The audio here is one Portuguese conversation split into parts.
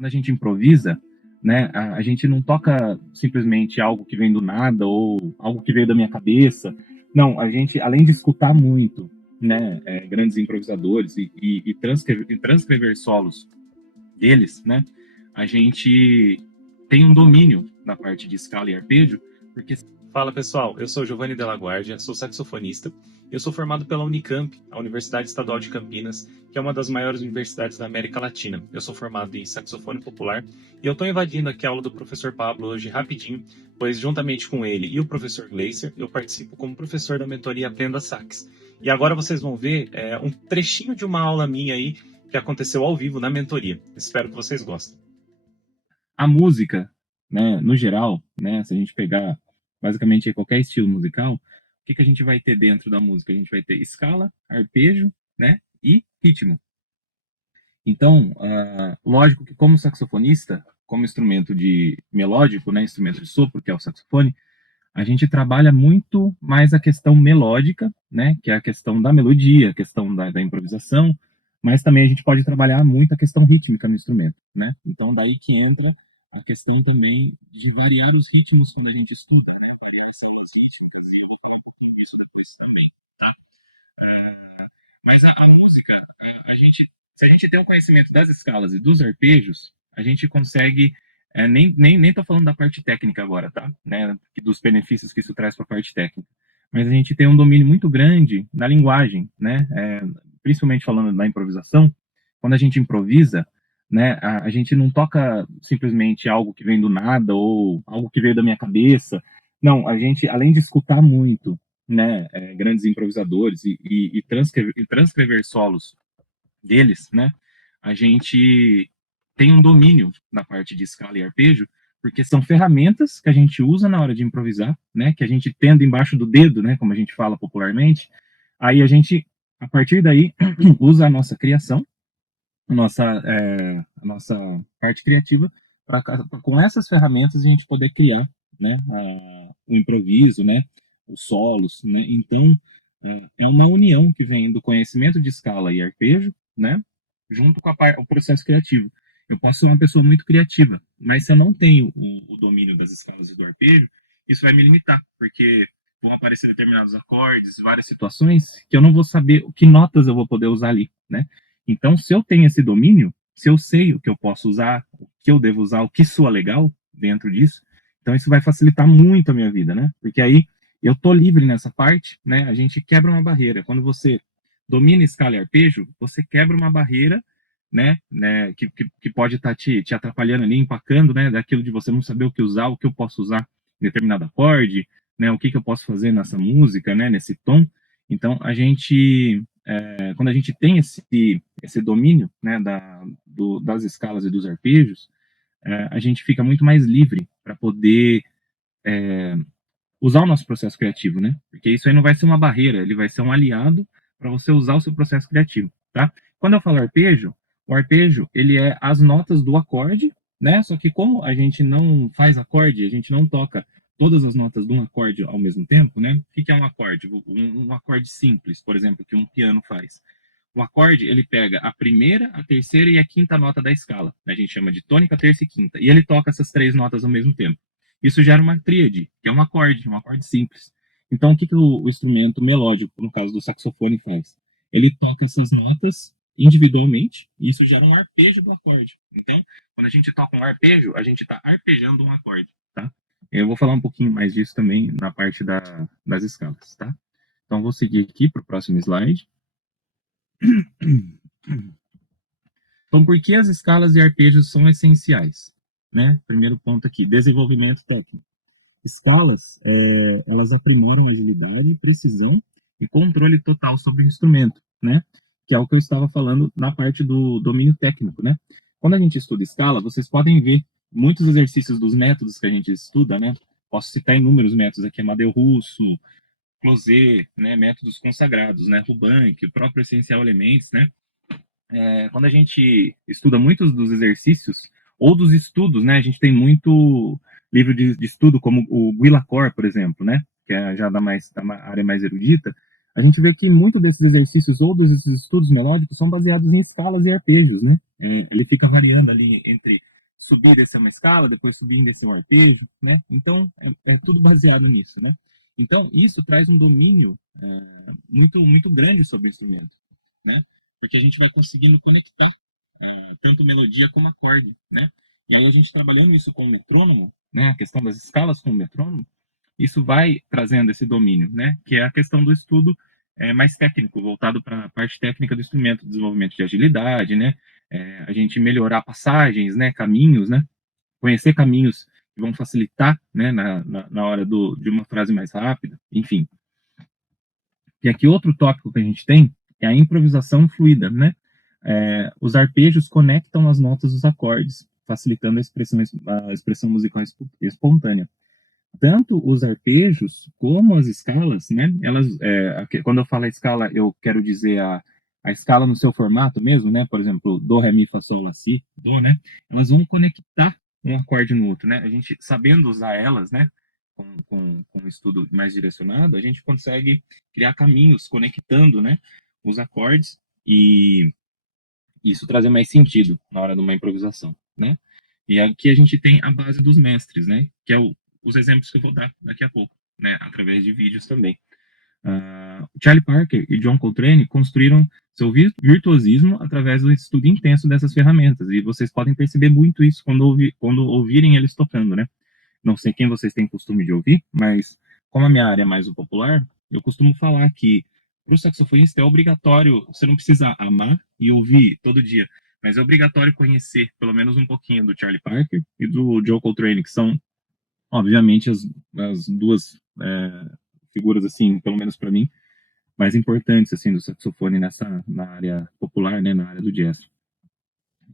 quando a gente improvisa, né, a gente não toca simplesmente algo que vem do nada ou algo que veio da minha cabeça. Não, a gente, além de escutar muito, né, grandes improvisadores e transcrever solos deles, né, a gente tem um domínio na parte de escala e arpejo, porque... Fala pessoal, eu sou Giovanni Della Guardia, sou saxofonista. Eu sou formado pela Unicamp, a Universidade Estadual de Campinas, que é uma das maiores universidades da América Latina. Eu sou formado em saxofone popular e eu estou invadindo aqui a aula do professor Pablo hoje rapidinho, pois juntamente com ele e o professor Gleiser, eu participo como professor da mentoria Aprenda Sax. E agora vocês vão ver um trechinho de uma aula minha aí que aconteceu ao vivo na mentoria. Espero que vocês gostem. A música, né, no geral, né, se a gente pegar basicamente qualquer estilo musical, o que a gente vai ter dentro da música? A gente vai ter escala, arpejo, né, e ritmo. Então, lógico que como saxofonista, como instrumento de melódico, né, instrumento de sopro, que é o saxofone, a gente trabalha muito mais a questão melódica, né, que é a questão da melodia, a questão da improvisação, mas também a gente pode trabalhar muito a questão rítmica no instrumento, né? Então daí que entra a questão também de variar os ritmos quando a gente estuda, né? Variar essas rítmicas e eu tenho um pouquinho disso depois também, tá? Mas a música, se a gente tem um conhecimento das escalas e dos arpejos, a gente consegue, nem tô falando da parte técnica agora, tá? Né, dos benefícios que isso traz para a parte técnica, mas a gente tem um domínio muito grande na linguagem, né? Principalmente falando da improvisação, quando a gente improvisa, né, a gente não toca simplesmente algo que vem do nada ou algo que veio da minha cabeça. Não, a gente, além de escutar muito, né, grandes improvisadores e transcrever solos deles, né, a gente tem um domínio na parte de escala e arpejo, porque são ferramentas que a gente usa na hora de improvisar, né, que a gente tendo embaixo do dedo, né, como a gente fala popularmente. Aí a gente, a partir daí, usa a nossa criação, a nossa parte criativa, para com essas ferramentas a gente poder criar, né, o improviso, né, os solos, né. Então é uma união que vem do conhecimento de escala e arpejo, né, junto com o processo criativo. Eu posso ser uma pessoa muito criativa, mas se eu não tenho o domínio das escalas e do arpejo, isso vai me limitar, porque vão aparecer determinados acordes, várias situações que eu não vou saber que notas eu vou poder usar ali, né? Então, se eu tenho esse domínio, se eu sei o que eu posso usar, o que eu devo usar, o que soa legal dentro disso, então isso vai facilitar muito a minha vida, né? Porque aí eu tô livre nessa parte, né? A gente quebra uma barreira. Quando você domina escala e arpejo, você quebra uma barreira, né, que pode estar te atrapalhando ali, empacando, né, daquilo de você não saber o que usar, o que eu posso usar em determinado acorde, né, o que eu posso fazer nessa música, né, nesse tom. Então, quando a gente tem esse domínio, né, das escalas e dos arpejos, a gente fica muito mais livre para poder usar o nosso processo criativo, né? Porque isso aí não vai ser uma barreira, ele vai ser um aliado para você usar o seu processo criativo, tá? Quando eu falo arpejo, o arpejo, ele é as notas do acorde, né? Só que como a gente não faz acorde, a gente não toca todas as notas de um acorde ao mesmo tempo, né? O que é um acorde? Um acorde simples, por exemplo, que um piano faz. O acorde, ele pega a primeira, a terceira e a quinta nota da escala. A gente chama de tônica, terça e quinta. E ele toca essas três notas ao mesmo tempo. Isso gera uma tríade, que é um acorde simples. Então, o que o instrumento melódico, no caso do saxofone, faz? Ele toca essas notas individualmente, e isso gera um arpejo do acorde. Então, quando a gente toca um arpejo, a gente está arpejando um acorde, tá? Eu vou falar um pouquinho mais disso também na parte das escalas, tá? Então, vou seguir aqui para o próximo slide. Então, por que as escalas e arpejos são essenciais? Né? Primeiro ponto aqui, desenvolvimento técnico. Escalas, elas aprimoram agilidade, precisão e controle total sobre o instrumento, né? Que é o que eu estava falando na parte do domínio técnico, né? Quando a gente estuda escala, vocês podem ver muitos exercícios dos métodos que a gente estuda, né? Posso citar inúmeros métodos aqui, Amadeu Russo, Closet, né? Métodos consagrados, né? Rubank, o próprio Essencial Elements, né? Quando a gente estuda muitos dos exercícios ou dos estudos, né? A gente tem muito livro de estudo, como o Guillacor, por exemplo, né? Que é já da área mais erudita. A gente vê que muito desses exercícios ou desses estudos melódicos são baseados em escalas e arpejos, né? Ele fica variando ali entre subir e descer uma escala, depois subir e descer um arpejo, né? Então, é tudo baseado nisso, né? Então, isso traz um domínio muito grande sobre o instrumento, né? Porque a gente vai conseguindo conectar tanto melodia como acorde, né? E aí a gente trabalhando isso com o metrônomo, né? A questão das escalas com o metrônomo, isso vai trazendo esse domínio, né? Que é a questão do estudo mais técnico, voltado para a parte técnica do instrumento, desenvolvimento de agilidade, né? A gente melhorar passagens, né? Caminhos, né? Conhecer caminhos que vão facilitar, né? Na hora de uma frase mais rápida, enfim. E aqui outro tópico que a gente tem é a improvisação fluida, né? Os arpejos conectam as notas dos acordes, facilitando a expressão musical espontânea. Tanto os arpejos como as escalas, né? Elas, quando eu falo a escala, eu quero dizer a escala no seu formato mesmo, né? Por exemplo, do, ré, mi, fá, sol, lá, si, do, né? Elas vão conectar um acorde no outro, né? A gente sabendo usar elas, né? Com um estudo mais direcionado, a gente consegue criar caminhos conectando, né? Os acordes e isso trazer mais sentido na hora de uma improvisação, né? E aqui a gente tem a base dos mestres, né? Que é os exemplos que eu vou dar daqui a pouco, né? Através de vídeos também. Charlie Parker e John Coltrane construíram seu virtuosismo através do estudo intenso dessas ferramentas, e vocês podem perceber muito isso quando ouvirem eles tocando, né? Não sei quem vocês têm costume de ouvir, mas como a minha área é mais o popular, eu costumo falar que para o saxofonista é obrigatório, você não precisa amar e ouvir todo dia, mas é obrigatório conhecer pelo menos um pouquinho do Charlie Parker e do Joe Coltrane, que são, obviamente, as duas figuras, assim, pelo menos para mim, mais importantes, assim, do saxofone na área popular, né, na área do jazz.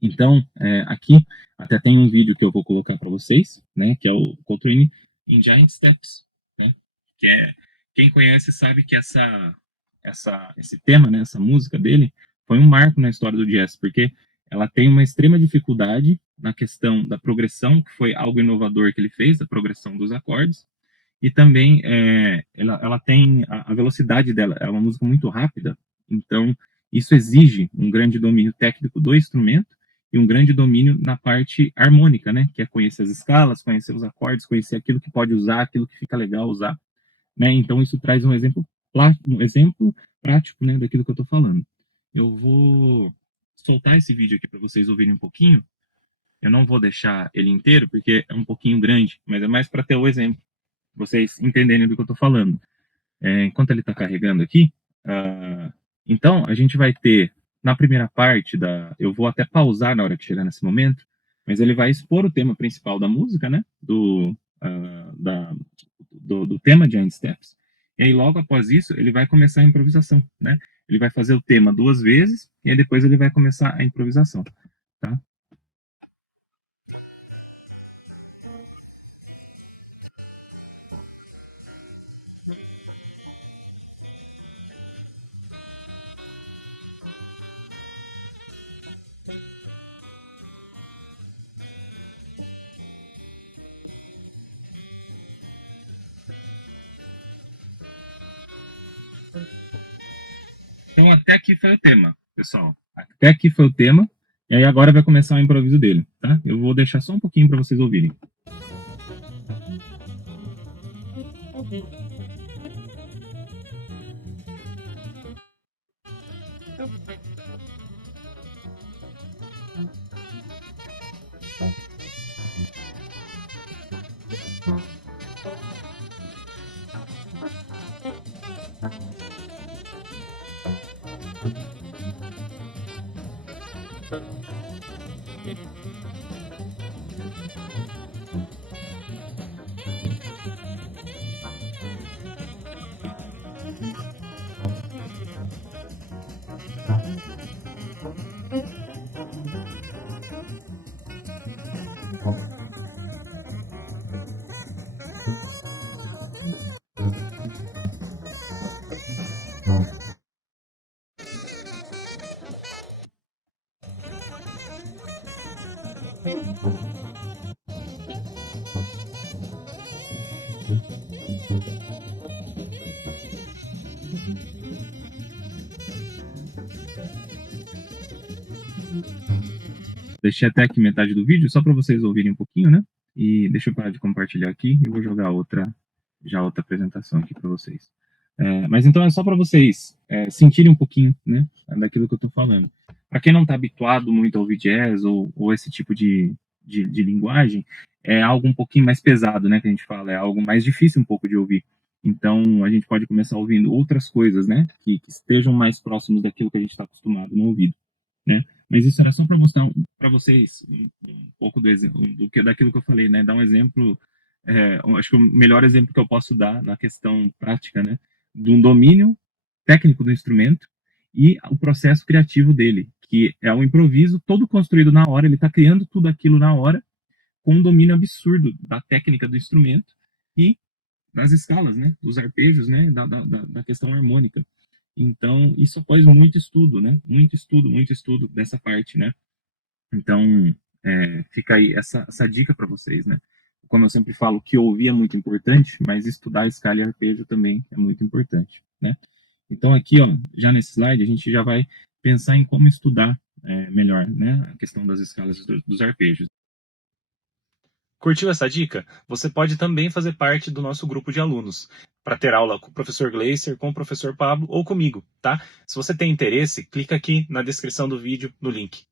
Então, aqui até tem um vídeo que eu vou colocar para vocês, né, que é o Coltrane in Giant Steps, né, que quem conhece sabe que esse tema, né, essa música dele, foi um marco na história do jazz, porque ela tem uma extrema dificuldade na questão da progressão, que foi algo inovador que ele fez, a progressão dos acordes, e também ela tem a velocidade dela, é uma música muito rápida, então isso exige um grande domínio técnico do instrumento e um grande domínio na parte harmônica, né, que é conhecer as escalas, conhecer os acordes, conhecer aquilo que pode usar, aquilo que fica legal usar, né, então isso traz um exemplo prático, né, daquilo que eu estou falando. Eu vou soltar esse vídeo aqui para vocês ouvirem um pouquinho, eu não vou deixar ele inteiro, porque é um pouquinho grande, mas é mais para ter o exemplo, vocês entenderem do que eu estou falando. Enquanto ele está carregando aqui, então a gente vai ter na primeira parte eu vou até pausar na hora que chegar nesse momento, mas ele vai expor o tema principal da música, né? Do tema Giant Steps. E aí logo após isso ele vai começar a improvisação, né? Ele vai fazer o tema 2 vezes e aí depois ele vai começar a improvisação, tá? Então, até aqui foi o tema, pessoal. Até aqui foi o tema. E aí agora vai começar o improviso dele, tá? Eu vou deixar só um pouquinho para vocês ouvirem. deixei até aqui metade do vídeo, só para vocês ouvirem um pouquinho, né? E deixa eu parar de compartilhar aqui e vou jogar outra apresentação aqui para vocês. Mas então é só para vocês sentirem um pouquinho, né, daquilo que eu estou falando. Para quem não está habituado muito a ouvir jazz ou esse tipo de linguagem, é algo um pouquinho mais pesado, né, que a gente fala, é algo mais difícil um pouco de ouvir. Então a gente pode começar ouvindo outras coisas, né, que estejam mais próximos daquilo que a gente está acostumado no ouvido, né. Mas isso era só para mostrar para vocês um pouco daquilo que eu falei, né, dar um exemplo. Acho que o melhor exemplo que eu posso dar na questão prática, né, de um domínio técnico do instrumento e o processo criativo dele, que é um improviso todo construído na hora, ele está criando tudo aquilo na hora, com um domínio absurdo da técnica do instrumento e das escalas, né, dos arpejos, né, da questão harmônica. Então, isso após muito estudo, né, muito estudo dessa parte, né. Então, fica aí essa dica para vocês, né. Como eu sempre falo, que ouvir é muito importante, mas estudar escala e arpejo também é muito importante, né. Então aqui, ó, já nesse slide, a gente já vai pensar em como estudar melhor, né, a questão das escalas dos arpejos. Curtiu essa dica? Você pode também fazer parte do nosso grupo de alunos, para ter aula com o professor Gleiser, com o professor Pablo ou comigo, tá? Se você tem interesse, clica aqui na descrição do vídeo no link.